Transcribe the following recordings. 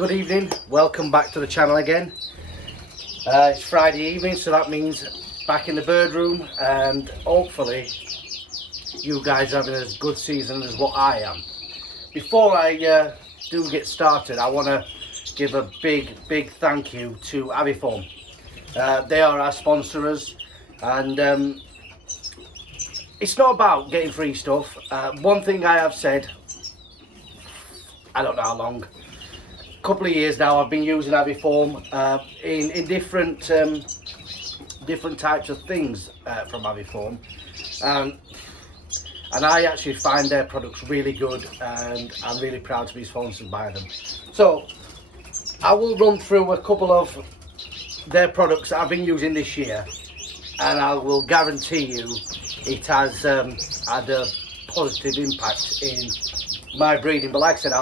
Good evening, welcome back to the channel again. It's Friday evening, so that means back in the bird room, and hopefully you guys are having as good season as what I am. Before I do get started, I want to give a big thank you to Aviform. They are our sponsors, and it's not about getting free stuff. One thing I have said, I don't know how long, couple of years now, I've been using Aviform in different types of things from Aviform, and I actually find their products really good, and I'm really proud to be sponsored by them. So I will run through a couple of their products that I've been using this year, and I will guarantee you it has had a positive impact in my breeding. But like I said,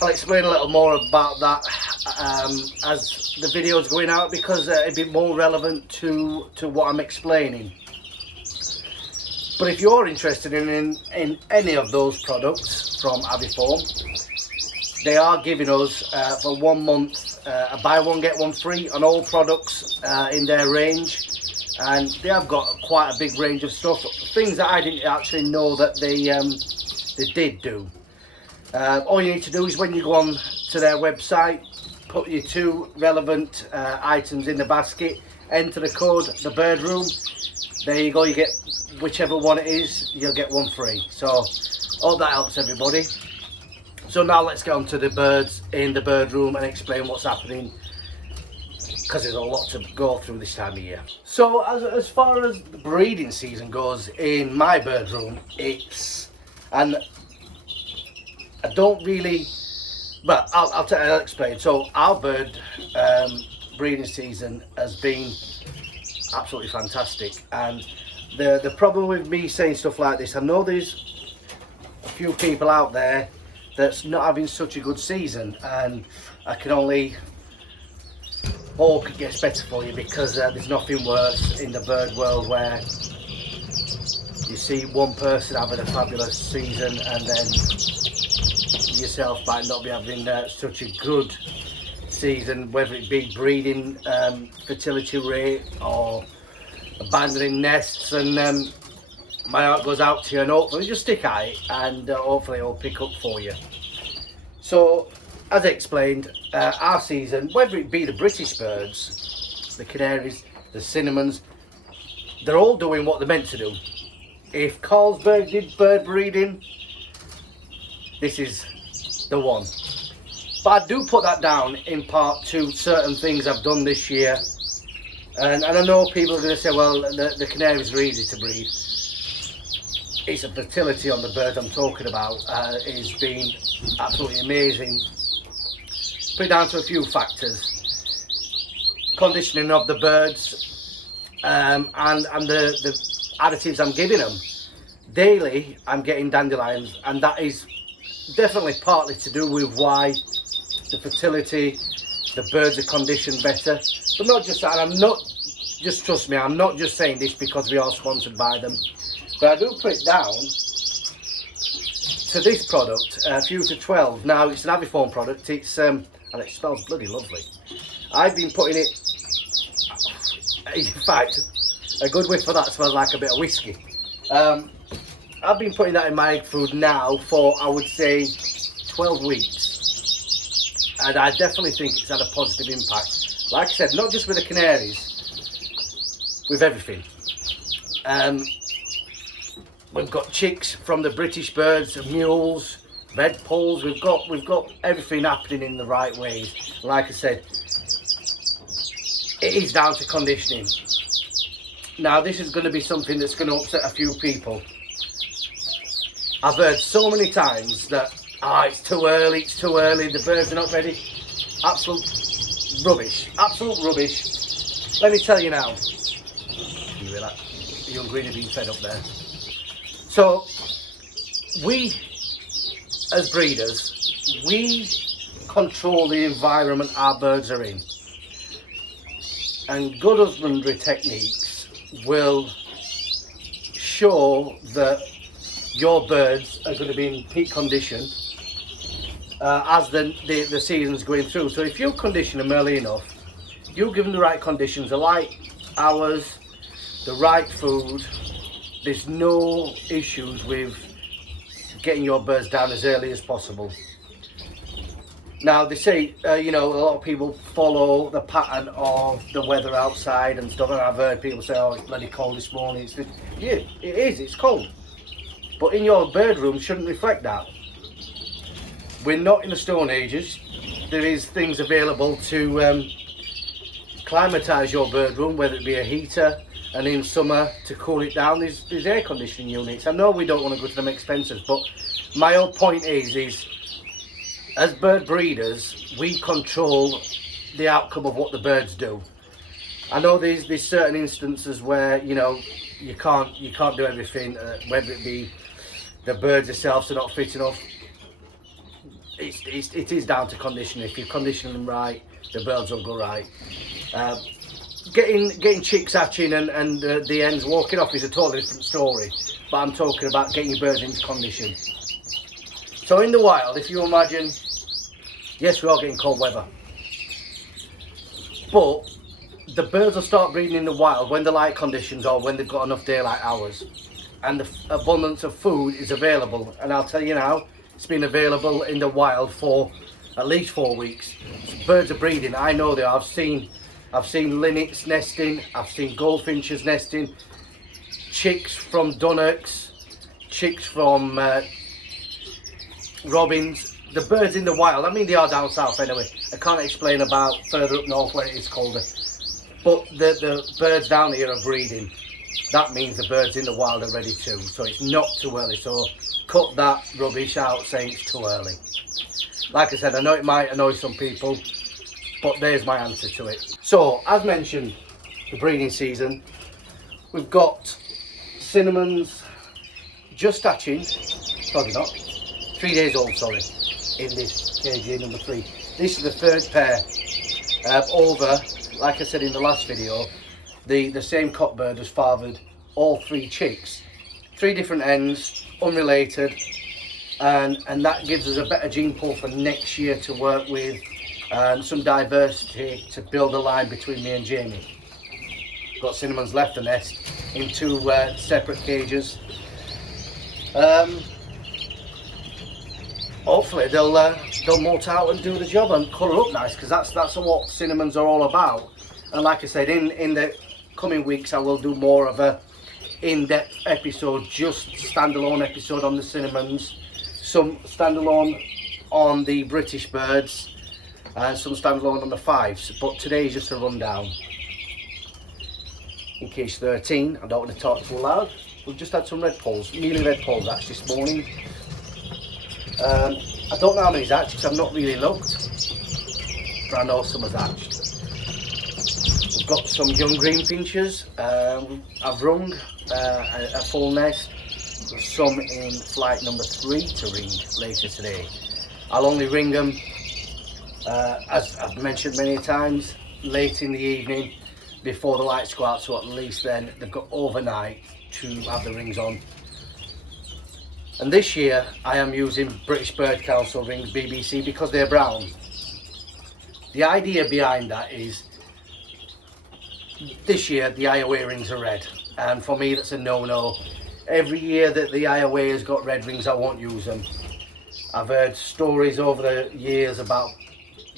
I'll explain a little more about that as the video is going out, because it'd be more relevant to what I'm explaining. But if you're interested in any of those products from Aviform, they are giving us for 1 month a buy one get one free on all products in their range, and they have got quite a big range of stuff, things that I didn't actually know that they did do. All you need to do is, when you go on to their website, put your 2 relevant items in the basket, enter the code the bird room. There you go, you get whichever one it is, you'll get one free. So hope that helps everybody. So now let's get on to the birds in the bird room and explain what's happening, because there's a lot to go through this time of year. So as far as the breeding season goes in my bird room, and I don't really, but I'll explain. So our bird breeding season has been absolutely fantastic, and the problem with me saying stuff like this, I know there's a few people out there that's not having such a good season, and I can only hope it gets better for you, because there's nothing worse in the bird world where you see one person having a fabulous season and then yourself might not be having such a good season, whether it be breeding, fertility rate, or abandoning nests. And my heart goes out to you, and hopefully just stick at it, and hopefully it'll pick up for you. So as I explained, our season, whether it be the British birds, the canaries, the cinnamons, they're all doing what they're meant to do. If Carlsberg did bird breeding, this is the one. But I do put that down in part to certain things I've done this year, and I know people are going to say, well, the canaries are easy to breed. It's a fertility on the birds I'm talking about is being absolutely amazing. Put it down to a few factors: conditioning of the birds, and the additives I'm giving them. Daily I'm getting dandelions, and that is definitely partly to do with why the fertility, the birds are conditioned better. But not just that, I'm not, just trust me, I'm not just saying this because we are sponsored by them, but I do put it down to this product, Future 12. Now it's an Aviform product, it's and it smells bloody lovely. I've been putting it, in fact, a good whiff for that smells like a bit of whiskey. I've been putting that in my egg food now for, I would say, 12 weeks, and I definitely think it's had a positive impact. Like I said, not just with the canaries, with everything. We've got chicks from the British birds, mules, red poles. We've got everything happening in the right ways. Like I said, it is down to conditioning. Now this is going to be something that's going to upset a few people. I've heard so many times that it's too early, the birds are not ready. Absolute rubbish, absolute rubbish. Let me tell you now. You hear that? The young green are being fed up there. So we, as breeders, we control the environment our birds are in, and good husbandry techniques will show that your birds are going to be in peak condition as the season's going through. So if you condition them early enough, you give them the right conditions, the right hours, the right food, there's no issues with getting your birds down as early as possible. Now they say, you know, a lot of people follow the pattern of the weather outside and stuff, and I've heard people say, oh, it's bloody cold this morning. Yeah, it is, it's cold. But in your bird room shouldn't reflect that. We're not in the Stone Ages. There is things available to climatise your bird room, whether it be a heater, and in summer to cool it down, there's air conditioning units. I know we don't want to go to them expensive, but my whole point is as bird breeders, we control the outcome of what the birds do. I know there's certain instances where, you know, you can't do everything, whether it be the birds themselves are not fit enough. It is down to conditioning. If you condition them right, the birds will go right. Getting chicks hatching and the hens walking off is a totally different story. But I'm talking about getting your birds into condition. So in the wild, if you imagine, yes, we are getting cold weather, but the birds will start breeding in the wild when the light conditions or when they've got enough daylight hours and the abundance of food is available. And I'll tell you now, it's been available in the wild for at least 4 weeks. Birds are breeding. I know they are. I've seen linnets nesting. I've seen goldfinches nesting. Chicks from dunnarts. Chicks from robins. The birds in the wild. I mean, they are down south anyway. I can't explain about further up north where it is colder. But the birds down here are breeding. That means the birds in the wild are ready too. So it's not too early. So cut that rubbish out saying it's too early. Like I said, I know it might annoy some people, but there's my answer to it. So, as mentioned, the breeding season, we've got cinnamons just hatching, probably not, 3 days old, sorry, in this cage here, number 3. This is the third pair. Over, like I said in the last video, the same cockbird has fathered all 3 chicks. 3 different hens, unrelated, and that gives us a better gene pool for next year to work with, and some diversity to build a line between me and Jamie. Got Cinnamon's left the nest in 2 separate cages. Hopefully they'll molt out and do the job and colour up nice, because that's what Cinnamons are all about. And like I said, in the coming weeks I will do more of a in-depth episode, just standalone episode on the Cinnamons, some standalone on the British birds, and some standalone on the Fives. But today is just a rundown. In case 13, I don't want to talk too loud. We've just had some red polls, mealy red polls actually this morning. I don't know how many's hatched because I've not really looked, but I know some has hatched. We've got some young greenfinches. I've rung a full nest. There's some in flight number 3 to ring later today. I'll only ring them, as I've mentioned many times, late in the evening before the lights go out, so at least then they've got overnight to have the rings on. And this year I am using British Bird Council rings, BBC, because they're brown. The idea behind that is this year the IOA rings are red, and for me that's a no-no. Every year that the IOA has got red rings, I won't use them. I've heard stories over the years about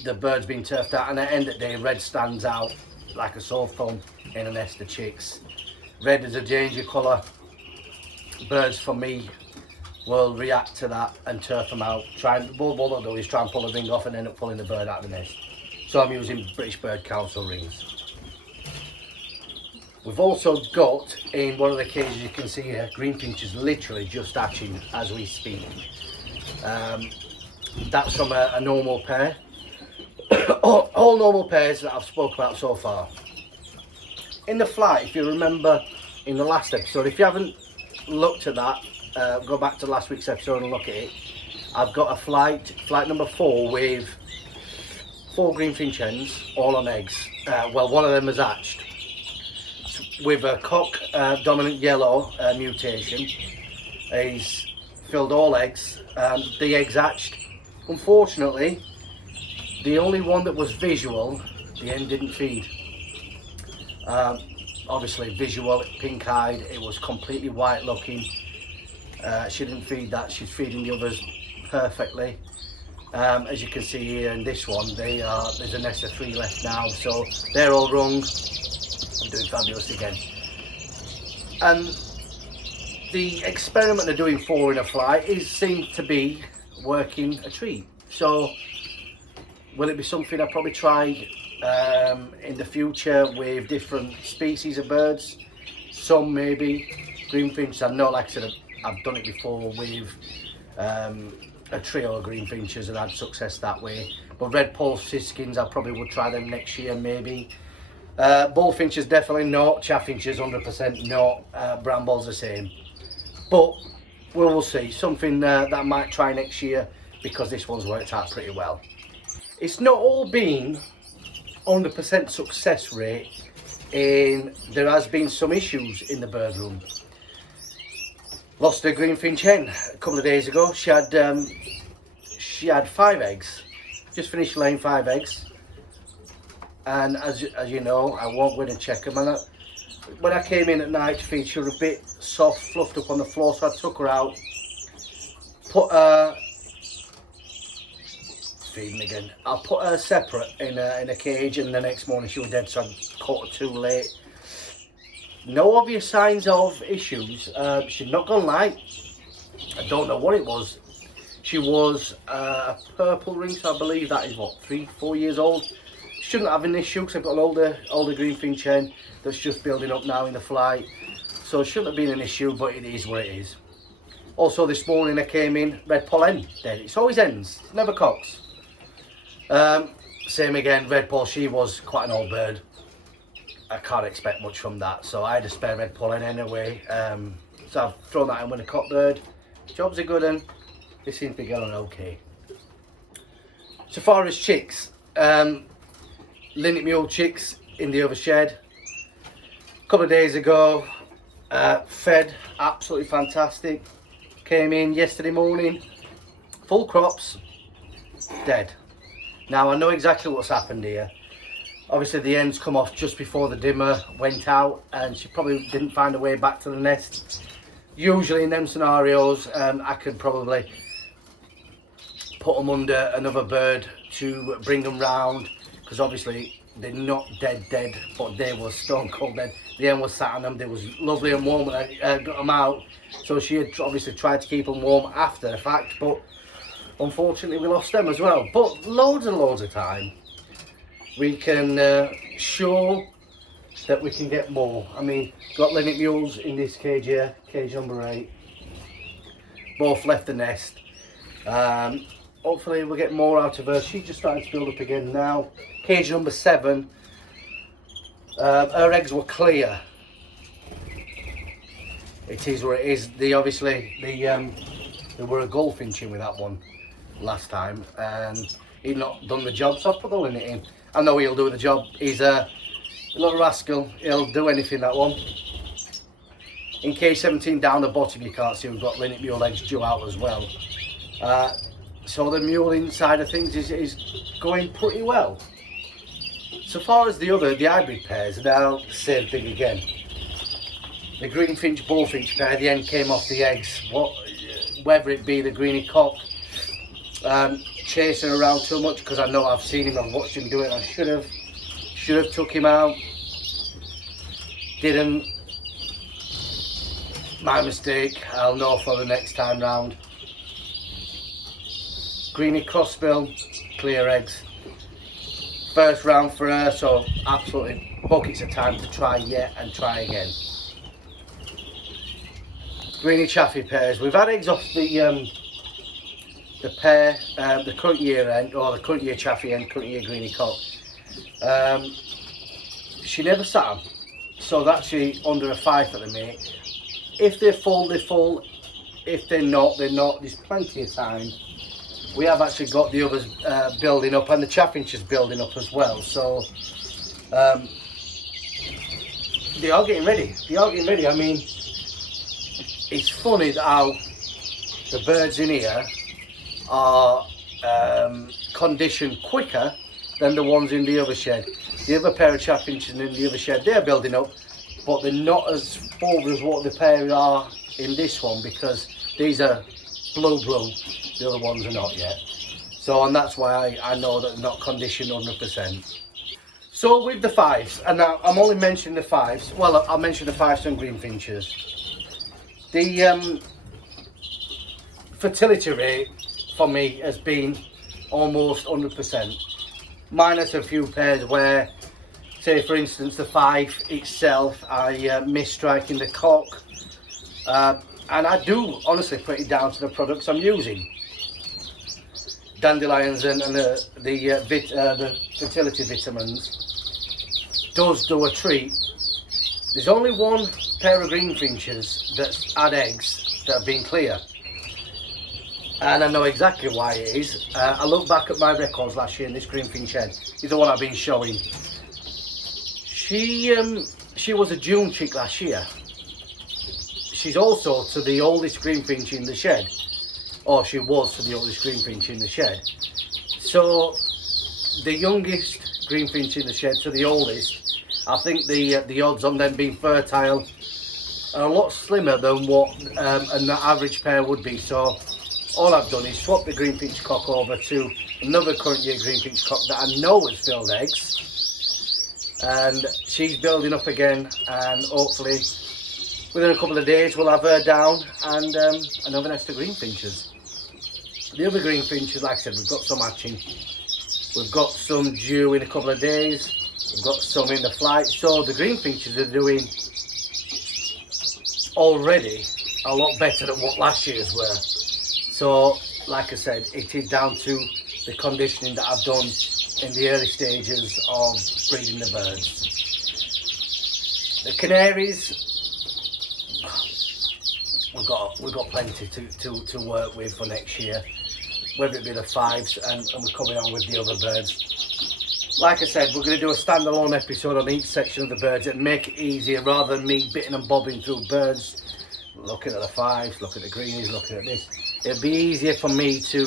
the birds being turfed out, and at the end of the day red stands out like a sore thumb in a nest of chicks. Red is a danger colour. Birds for me will react to that and turf them out. What they'll do is try and pull the ring off and end up pulling the bird out of the nest. So I'm using British Bird Council rings. We've also got, in one of the cages you can see here, greenfinches literally just hatching as we speak. That's from a normal pair. all normal pairs that I've spoke about so far. In the flight, if you remember in the last episode, if you haven't looked at that, go back to last week's episode and look at it. I've got a flight number 4 with 4 greenfinch hens, all on eggs. Well, one of them has hatched with a cock dominant yellow mutation. He's filled all eggs. The eggs hatched. Unfortunately, the only one that was visual, the hen didn't feed. Obviously visual, pink-eyed, it was completely white looking. She didn't feed that, she's feeding the others perfectly. As you can see here in this one, there's a nest of 3 left now, so they're all rung. I'm doing fabulous again. And the experiment they're doing 4 in a fly seems to be working a treat. So will it be something I'll probably try in the future with different species of birds? Some maybe greenfinches. I know, like I said, I've done it before with a trio of greenfinches and had success that way. But red pulse siskins, I probably would try them next year maybe. Bullfinches definitely not, chaffinches 100% not, brambles the same. But we'll see, something that I might try next year because this one's worked out pretty well. It's not all been 100% success rate, there has been some issues in the bird room. Lost a greenfinch hen a couple of days ago. She had 5 eggs, just finished laying 5 eggs, and as you know, I won't go in and check them. And when I came in at night to feed, she was a bit soft, fluffed up on the floor, so I took her out, put her, feeding again. I'll put her separate in a cage, and the next morning she was dead, so I caught her too late. No obvious signs of issues. She'd not gone light. I don't know what it was. She was a purple ring, so I believe that is what, 3-4 years old. Shouldn't have an issue because I've got an older greenfinch hen that's just building up now in the flight, so it shouldn't have been an issue, but it is what it is. Also this morning I came in, red poll hen dead. It's always hens, never cocks. Same again, red poll, she was quite an old bird. I can't expect much from that, so I had a spare red poll hen anyway. So I've thrown that in with a cock bird. Job's a good one. They seem to be going okay. So far as chicks, linnet mule chicks in the other shed. A couple of days ago, fed, absolutely fantastic. Came in yesterday morning, full crops, dead. Now I know exactly what's happened here. Obviously the hens come off just before the dimmer went out, and she probably didn't find a way back to the nest. Usually in them scenarios, I could probably put them under another bird to bring them round, because obviously they're not dead, but they were stone cold dead. The hen was sat on them, they was lovely and warm when I got them out, so she had obviously tried to keep them warm after the fact, but unfortunately we lost them as well. But loads and loads of time we can show that we can get more. I mean, got linnet mules in this cage here, cage number 8. Both left the nest. Hopefully we'll get more out of her. She's just starting to build up again now. Cage number 7. Her eggs were clear. It is what it is. They obviously, they were a goldfinch in with that one last time, and he'd not done the job, so I put the linnet in. I know he'll do the job. He's a little rascal. He'll do anything, that one. In cage 17 down the bottom, you can't see we've got linnet mule eggs due out as well. So the muling side of things is going pretty well. So far as the hybrid pairs, now same thing again. The greenfinch bullfinch pair, the end came off the eggs. Whether it be the greeny cock, chasing around too much, because I know I've seen him, I've watched him do it. I should have took him out. Didn't. My mistake. I'll know for the next time round. Greeny crossbill, clear eggs. First round for her, so absolutely buckets of time to try yet and try again. Greeny chaffy pairs. We've had eggs off the pair, the current year end, or the current year chaffy end, current year greeny cock. She never sat them, so that's actually under a 5 at the minute. If they're full, they're full. If they're not, they're not. There's plenty of time. We have actually got the others building up, and the chaffinches building up as well. So they are getting ready. They are getting ready. I mean, it's funny how the birds in here are condition quicker than the ones in the other shed. The other pair of chaffinches in the other shed, they're building up, but they're not as full as what the pair are in this one, because these are blue, the other ones are not yet. So, and that's why I know that they're not conditioned 100%. So with the fives, and now I'm only mentioning the fives, well, I'll mention the fives and greenfinches. The fertility rate for me has been almost 100%, minus a few pairs where, say for instance, the five itself, I miss striking the cock, and I do honestly put it down to the products I'm using. Dandelions and the fertility vitamins does do a treat. There's only one pair of greenfinches that's had eggs that have been clear, and I know exactly why it is. I look back at my records last year, in this greenfinch head is the one I've been showing. She was a June chick last year. She's also to the oldest greenfinch in the shed, or she was to the oldest greenfinch in the shed. So the youngest greenfinch in the shed to the oldest, I think the odds on them being fertile are a lot slimmer than what an average pair would be. So all I've done is swap the greenfinch cock over to another current year greenfinch cock that I know has filled eggs, and she's building up again, and hopefully within a couple of days we'll have her down and another nest of greenfinches. The other greenfinches, like I said, we've got some hatching, we've got some due in a couple of days, we've got some in the flight, so the greenfinches are doing already a lot better than what last year's were. So like I said, it is down to the conditioning that I've done in the early stages of breeding the birds. The canaries, we've got plenty to work with for next year, whether it be the fives and we're coming on with the other birds. Like I said, we're going to do a standalone episode on each section of the birds and make it easier, rather than me bitting and bobbing through birds, looking at the fives, looking at the greenies, looking at this. It'll be easier for me to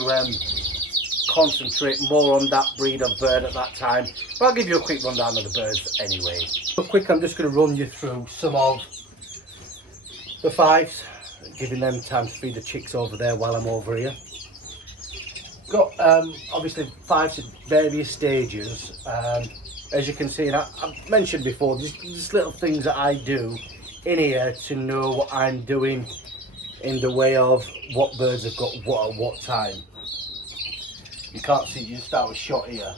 concentrate more on that breed of bird at that time, but I'll give you a quick rundown of the birds anyway. Real quick, I'm just going to run you through some of the fives, giving them time to feed the chicks over there while I'm over here. Got obviously fives at various stages. As you can see, and I've mentioned before, just little things that I do in here to know what I'm doing in the way of what birds have got what at what time. You can't see, just start with shot here.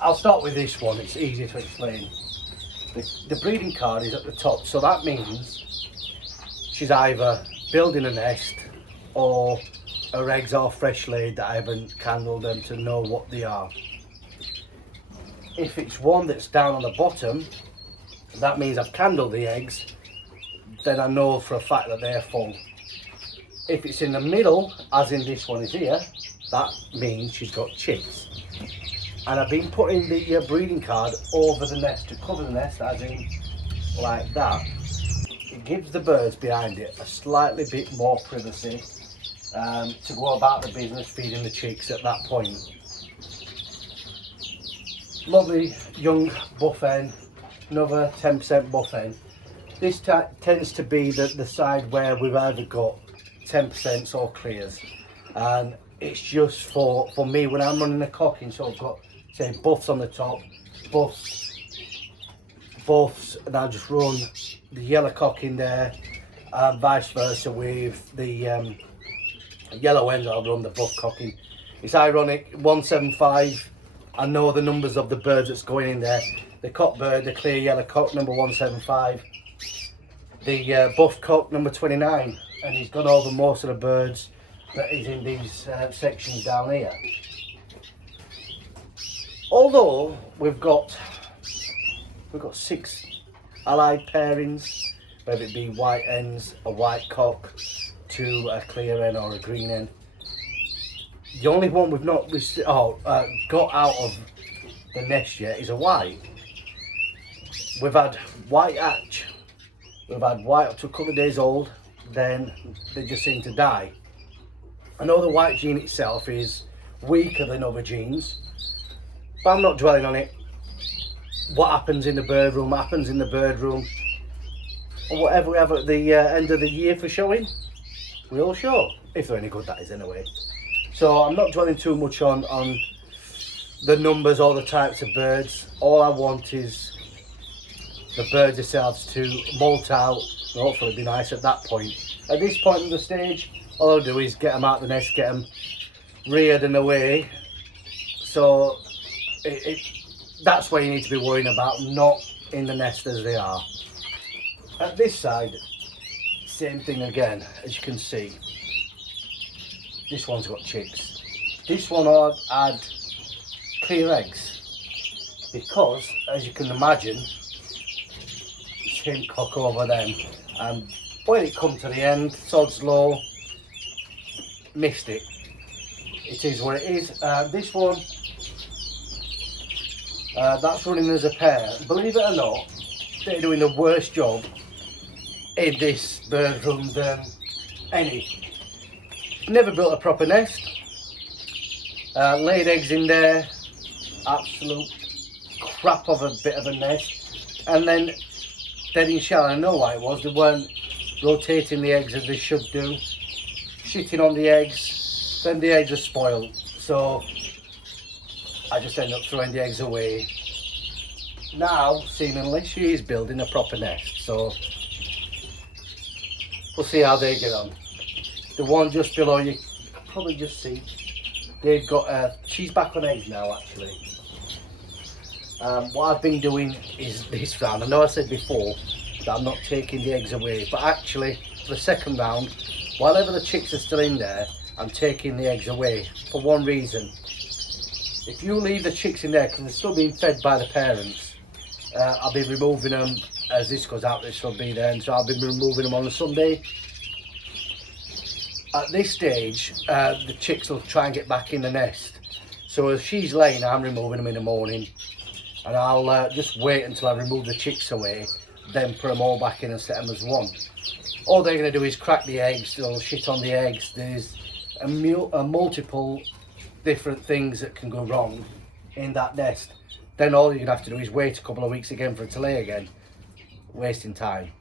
I'll start with this one, it's easier to explain. The breeding card is at the top, so that means she's either building a nest or her eggs are fresh laid that I haven't candled them to know what they are. If it's one that's down on the bottom, that means I've candled the eggs, then I know for a fact that they're full. If it's in the middle, as in this one is here, that means she's got chicks. And I've been putting the breeding card over the nest to cover the nest, as in like that. It gives the birds behind it a slightly bit more privacy to go about the business feeding the chicks at that point. Lovely young buff hen, another 10% buff hen. This tends to be the side where we've either got 10% or clears, and it's just for me when I'm running the cocking. So I've got, say, buffs on the top, buffs, and I'll just run the yellow cock in there, and vice versa with the yellow hens. I'll run the buff cocking. It's ironic, 175, I know the numbers of the birds that's going in there. The cock bird, the clear yellow cock, number 175, the buff cock, number 29, and he's gone over most of the birds that is in these sections down here. Although we've got 6 allied pairings, whether it be white hens, a white cock, to a clear hen or a green hen. The only one we've not got out of the nest yet is a white. We've had white hatch, we've had white up to a couple of days old, then they just seem to die. I know the white gene itself is weaker than other genes, but I'm not dwelling on it. What happens in the bird room happens in the bird room. Or whatever we have at the end of the year for showing, we'll show. If they're any good, that is, anyway. So I'm not dwelling too much on the numbers or the types of birds. All I want is the birds themselves to molt out, and hopefully be nice at that point. At this point in the stage, all I'll do is get them out the nest, get them reared and away. So that's what you need to be worrying about, not in the nest as they are. At this side, same thing again, as you can see. This one's got chicks. This one had clear eggs, because as you can imagine, same cock over them, and when it come to the end, sod's law, missed it. It is what it is. This one, that's running as a pair. Believe it or not, they're doing a worse job in this bird room than any. Never built a proper nest. Laid eggs in there, absolute crap of a bit of a nest, and then dead in shell. I know why it was. They weren't rotating the eggs as they should do, shitting on the eggs, then the eggs are spoiled. So I just end up throwing the eggs away. Now, seemingly, she is building a proper nest, so we'll see how they get on. The one just below, you can probably just see, they've got, she's back on eggs now, actually. What I've been doing is this round. I know I said before that I'm not taking the eggs away, but actually, for the second round, while ever the chicks are still in there, I'm taking the eggs away for one reason. If you leave the chicks in there, because they're still being fed by the parents, I'll be removing them as this goes out. This will be there, and so I'll be removing them on a Sunday. At this stage, the chicks will try and get back in the nest. So if she's laying, I'm removing them in the morning, and I'll just wait until I remove the chicks away, then put them all back in and set them as one. All they're going to do is crack the eggs. They'll shit on the eggs. There's a multiple different things that can go wrong in that nest. Then all you're going to have to do is wait a couple of weeks again for it to lay again, wasting time.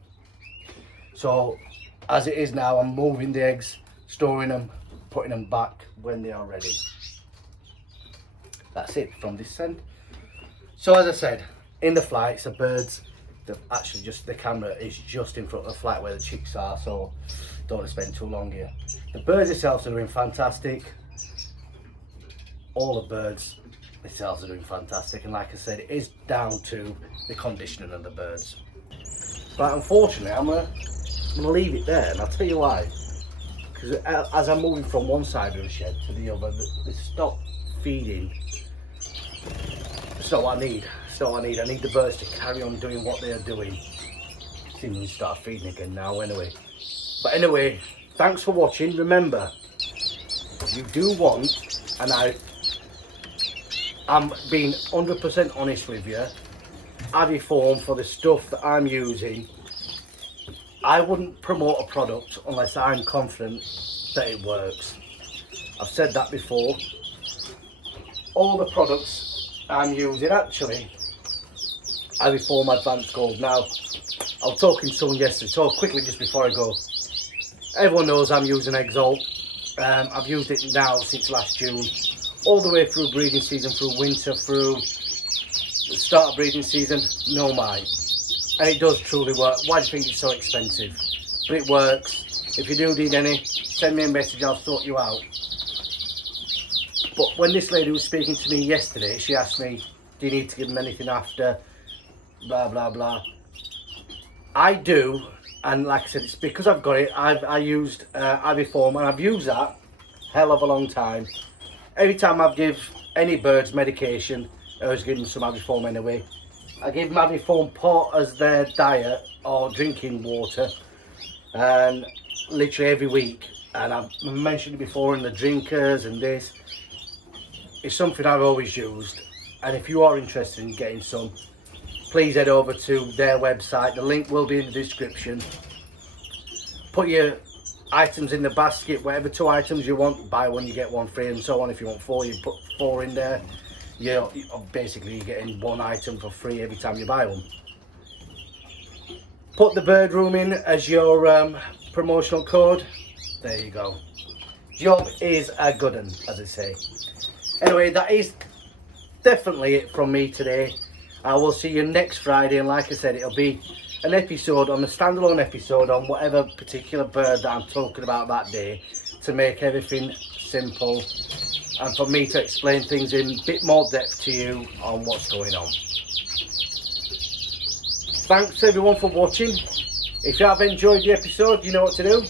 So as it is now, I'm moving the eggs, storing them, putting them back when they are ready. That's it from this end. So as I said, in the flights, the birds, actually just the camera is just in front of the flight where the chicks are, so don't want to spend too long here. The birds themselves are doing fantastic. All the birds themselves are doing fantastic, and like I said, it is down to the conditioning of the birds. But unfortunately, I'm gonna leave it there, and I'll tell you why. Because as I'm moving from one side of the shed to the other, they stop feeding. It's not what I need. It's not what I need. I need the birds to carry on doing what they are doing. Seems to start feeding again now anyway. But anyway, thanks for watching. Remember, you do want, and I'm being 100% honest with you, Aviform for the stuff that I'm using. I wouldn't promote a product unless I'm confident that it works. I've said that before. All the products I'm using, actually, Aviform Advanced Gold. Now, I was talking to someone yesterday, so quickly just before I go. Everyone knows I'm using Exalt. I've used it now since last June, all the way through breeding season, through winter, through the start of breeding season, no mind. And it does truly work. Why do you think it's so expensive? But it works. If you do need any, send me a message, I'll sort you out. But when this lady was speaking to me yesterday, she asked me, do you need to give them anything after, blah, blah, blah. I do, and like I said, it's because I've got it. I used Aviform, and I've used that hell of a long time. Every time I give any birds medication, I always give them some Aviform anyway. I give them Aviform pot as their diet or drinking water, and literally every week. And I've mentioned it before in the drinkers, and this is something I've always used. And if you are interested in getting some, please head over to their website. The link will be in the description. Put your items in the basket, whatever 2 items you want, buy 1 you get 1 free, and so on. If you want 4, you put 4 in there. You're basically getting 1 item for free every time you buy one. Put the bird room in as your promotional code. There you go. Job is a good one, as I say. Anyway, that is definitely it from me today. I will see you next Friday, and like I said, it'll be an episode, on a standalone episode on whatever particular bird that I'm talking about that day, to make everything simple and for me to explain things in a bit more depth to you on what's going on. Thanks everyone for watching. If you have enjoyed the episode, you know what to do.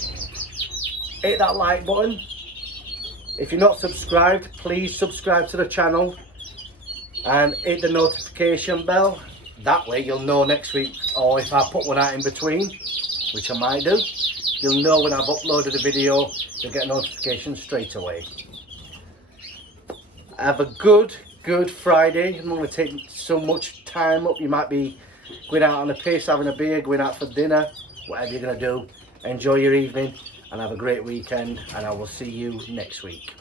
Hit that like button. If you're not subscribed, please subscribe to the channel and hit the notification bell. That way you'll know next week, or if I put one out in between, which I might do, you'll know when I've uploaded a video. You'll get a notification straight away. Have a good Friday. I'm not going to take so much time up. You might be going out on a piss, having a beer, going out for dinner, whatever you're going to do. Enjoy your evening and have a great weekend, and I will see you next week.